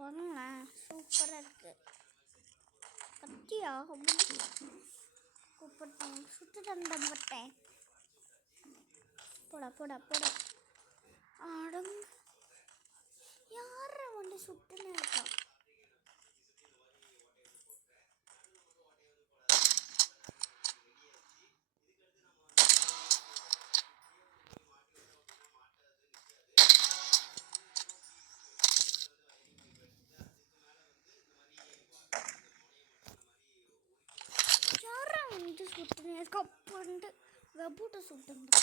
வாங்களேன், சூப்பராக இருக்கு. பத்தியா கூப்பிட்டேன், சுட்டு தந்தப்பட்டேன். போடா போடா போடா. அடங்க, யார வந்து சுட்டுன்னு இருக்கா? வந்து சுட்டுன்னு கப்புண்டு வெப்பூட்ட சுட்டுண்டா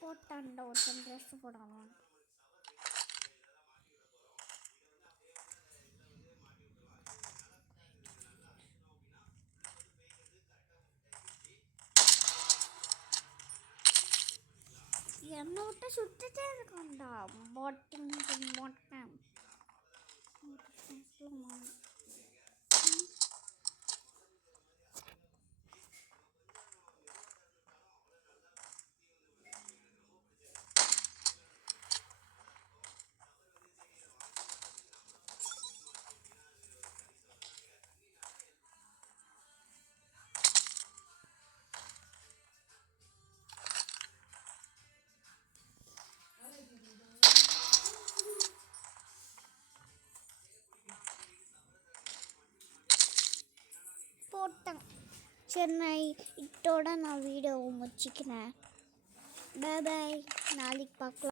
போட்டாண்டா ஒருத்தன் ட்ரெஸ் போடாமல். என்னை விட்டு சுட்டுட்டே இருக்கான்டா. போட்டிங் போட்டேன். போட்டேன். சரி, நான் இதோட வீடியோவை முடிச்சிக்கிறேன். பாய் பாய், நாளைக்கு பார்க்கலாம்.